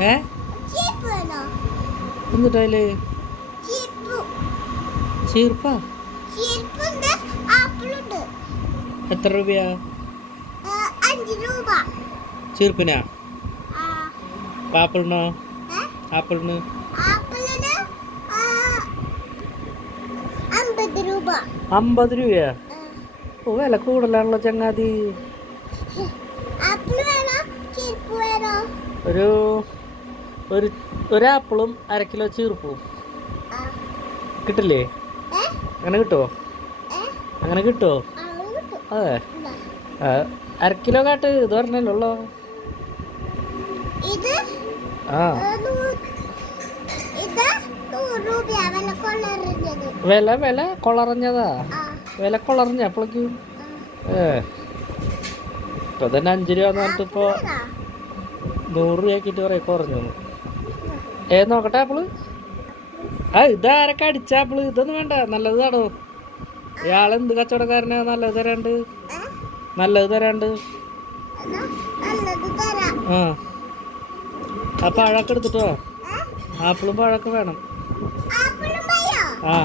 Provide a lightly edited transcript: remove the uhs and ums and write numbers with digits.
ഏ എന്നിട്ടതില് ചീർപ്പാ എത്ര രൂപയാ ചീർപ്പിനാ ആപ്പിളിനോ ആപ്പിളിന് 50 രൂപയാ ഓ വില കൂടുതലാണല്ലോ ചങ്ങാതി ഒരു ഒരു ഒരാപ്പിളും 1/2 കിലോ ചീർപ്പും കിട്ടില്ലേ അങ്ങനെ കിട്ടുമോ അങ്ങനെ കിട്ടുമോ അതെ 1/2 കിലോ കാട്ട് ഇത് പറഞ്ഞല്ലോ ആ വില വില കൊളറഞ്ഞതാ വില കൊളറഞ്ഞ അപ്പോഴേക്കും ഇപ്പൊ തന്നെ 5 രൂപ എന്ന് പറഞ്ഞിട്ട് ഇപ്പൊ 100 രൂപയാക്കിട്ട് പറയാം കുറഞ്ഞു നോക്കട്ടെ ആപ്പിള് ഇതാരൊക്കെ അടിച്ച ആപ്പിള് ഇതൊന്നും വേണ്ട നല്ലത് താടോ ഇയാളെന്ത് കച്ചവടക്കാരനാ നല്ലത് തരാണ്ട് ആ പഴമൊക്കെ എടുത്തിട്ടോ ആപ്പിളും പഴമൊക്കെ വേണം ആ